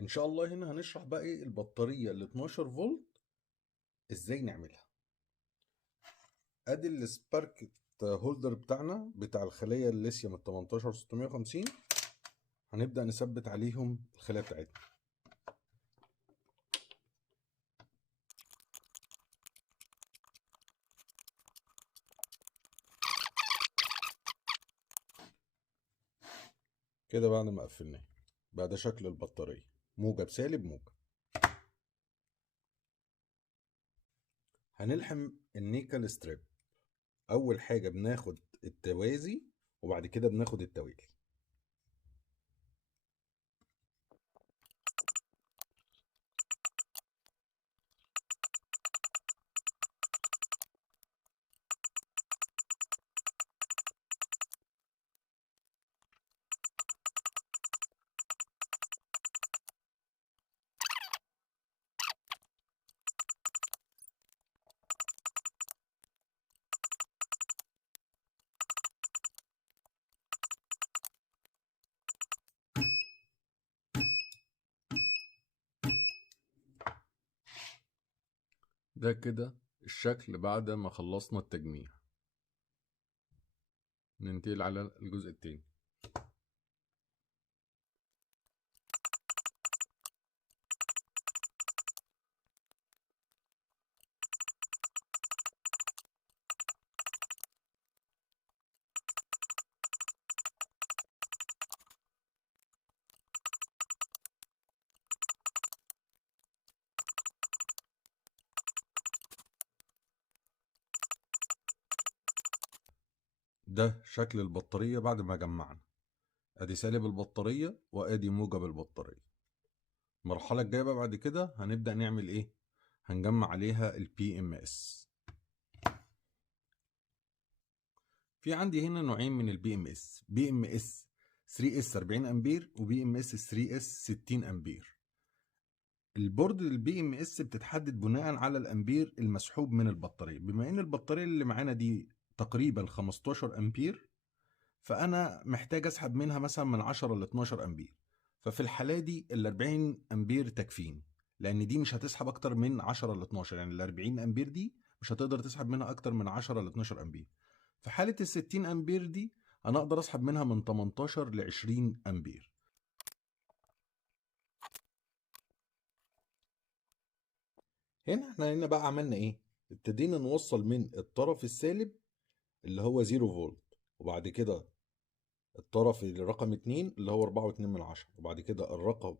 ان شاء الله هنا هنشرح بقى ايه البطارية ال 12 فولت ازاي نعملها. ادي السبارك هولدر بتاعنا بتاع الخلية الليثيوم ال 18650. هنبدأ نثبت عليهم الخلية بتاعتنا. كده بعد ما قفلناه بقى ده شكل البطارية، موجب سالب موجب. هنلحم النيكل ستريب. اول حاجة بناخد التوازي وبعد كده بناخد التوالي. ده كده الشكل بعد ما خلصنا التجميع. ننتقل على الجزء التاني. ده شكل البطارية بعد ما جمعنا. ادي سالب البطارية وادي موجب البطارية. المرحلة الجاية بقى بعد كده هنبدأ نعمل ايه؟ هنجمع عليها البي ام اس. في عندي هنا نوعين من البي ام اس، بي ام اس 3 اس 40 امبير وبي ام اس 3 اس 60 امبير. البورد البي ام اس بتتحدد بناء على الامبير المسحوب من البطارية. بما ان البطارية اللي معانا دي تقريبا 15 امبير، فانا محتاج اسحب منها مثلا من 10 ل 12 امبير. ففي الحاله دي ال 40 امبير تكفيني، لان دي مش هتسحب اكتر من 10 ل 12. يعني ال 40 امبير دي مش هتقدر تسحب منها اكتر من 10 ل 12 امبير. في حاله ال 60 امبير دي انا اقدر اسحب منها من 18 ل 20 امبير. احنا هنا بقى عملنا ايه؟ ابتدينا نوصل من الطرف السالب اللي هو 0 فولت، وبعد كده الطرف الرقم 2 اللي هو 4.2 من 10، وبعد كده الرقم